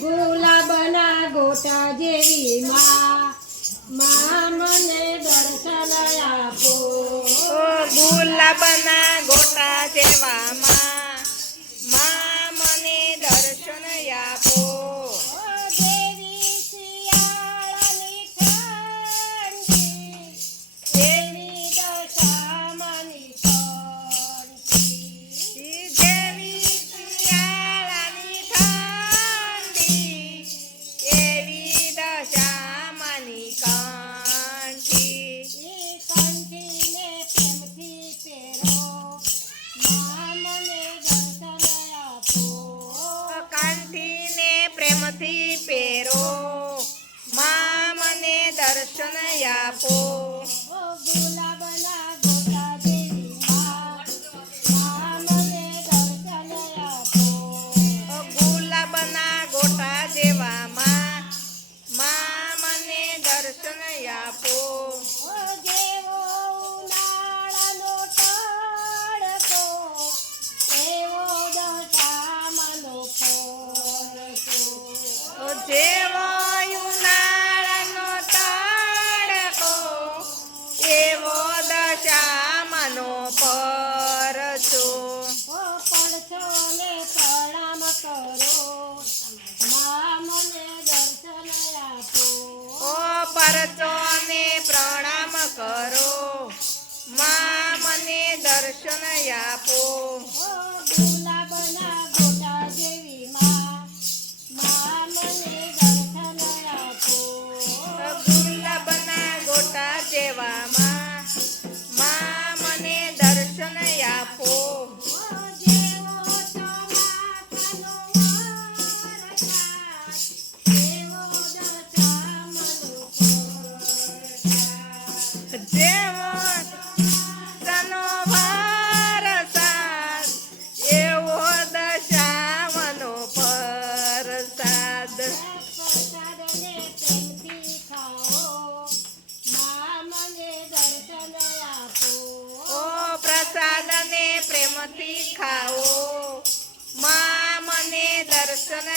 ગુલાબના ગોટા જેવી માં મને દર્શન આપો. ગુલાબના ગોટા જેવા માં મને દર્શન આપો. દેવી શિયાળાની ઠંડી, દેવી દશામાની ઠંડી, દેવી શિયાળાની ઠંડી, એવી દશામાની કંઠી. કંઠીને પ્રેમથી પહેરો માં મને દર્શન આપો. કંઠીને પ્રેમથી પહેરો માં મને દર્શન આપો. ગુલાબના ગોટા જેવી માં મને દર્શન આપો. ગુલાબના ગોટા જેવા માં મને દર્શન આપો. જેવો ઉનાળાનો તડકો, એવો દશામાનો પડકો. જેવો ઉનાળાનો તડકો, એવો દશામાનો પરચો. પડછો ને પ્રણામ કરો માં મને દર્શન આપો. ઓ પરચો ને પ્રણામ કરો માં મને દર્શન આપો. ગુલાબના ગોટા જેવી માં મને દર્શન આપો. ગુલાબના ગોટા જેવા માં મને દર્શન આપો. જેવો ચોમાસાનો વરસાદ, એવો દશામાનો પડછાયો. જેવો સનો વરસાદ, એવો દશામાનો પ્રસાદ. પ્રસાદને પ્રેમથી ખાઓ માં મને દર્શન આપો. ઓ પ્રસાદને પ્રેમથી ખાઓ માં મને દર્શન